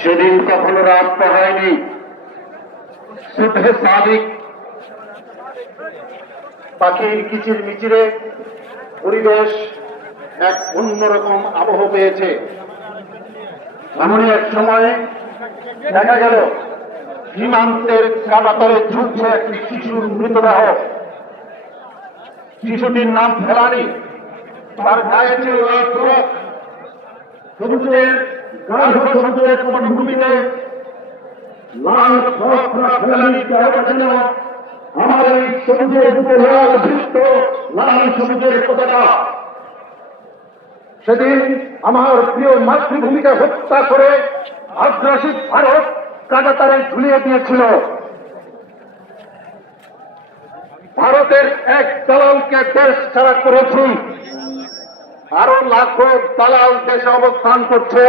সেদিন কখনো রাত হয়নি, শুধু সাদিক পাখির কিচির মিচিরে পরিবেশ এক অন্যরকম আবহ পেয়েছে। এমনই এক সময়ে দেখা গেল সীমান্তের কাঁটাতলে ঝুঁকছে একটি শিশুর মৃতদেহ। শিশুটির নাম ফেলানি, তার গায়ে ছিল এক রোগ। সবুজের গাঢ় সবুজের পটভূমিতে লাল ফেলানির দেহটা ছিল আমার এই সবুজের বুকে লাল ভীষ্ট লাল সবুজের পতাকা। সেদিন আমার প্রিয় মাতৃভূমিকে হত্যা করে আগ্রাসী ভারত কাঁটাতারে ঝুলিয়ে দিয়েছিল। ভারতের এক দালালকে দেশ ছাড়া করেছি, আরো লাখো দালাল দেশে অবস্থান করছে।